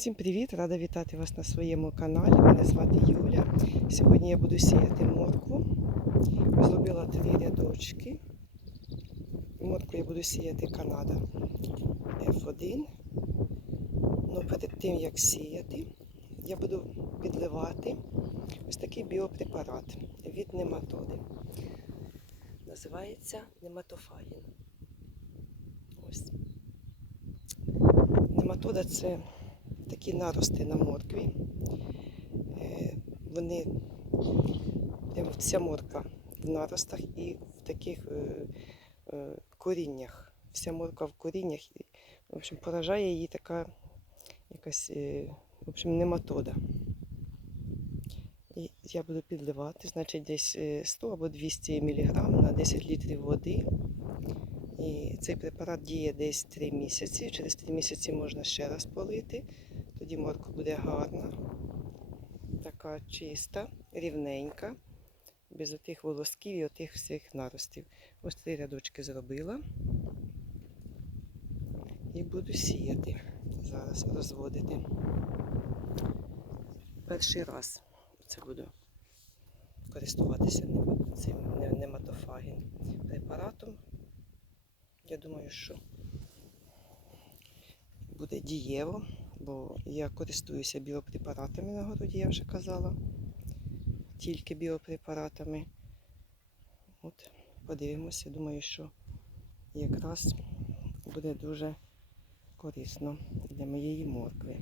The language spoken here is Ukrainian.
Всім привіт! Рада вітати вас на своєму каналі. Мене звати Юля. Сьогодні я буду сіяти моркву. Зробила три рядочки. Моркву я буду сіяти Канада F1. Ну, перед тим як сіяти, я буду підливати ось такий біопрепарат від нематоди. Називається нематофагін. Ось. Нематода це такі нарости на моркві. Е, Вони вся морква в наростах і в таких е, е, коріннях. Вся морква в коріннях. І, В общем, поражає її така якась е, в общем, нематода. І я буду підливати, значить, десь е, 100 або 200 мг на 10 літрів води. І цей препарат діє десь 3 місяці. Через 3 місяці можна ще раз полити. Тоді морква буде гарна, така чиста, рівненька, без отих волосків і отих всіх наростів. Ось три рядочки зробила. І буду сіяти. Зараз розводити. Перший раз це буду користуватися цим нематофагін препаратом. Я думаю, що буде дієво, бо я користуюся біопрепаратами на городі, я вже казала. Тільки біопрепаратами. От, подивимося, думаю, що якраз буде дуже корисно для моєї моркви.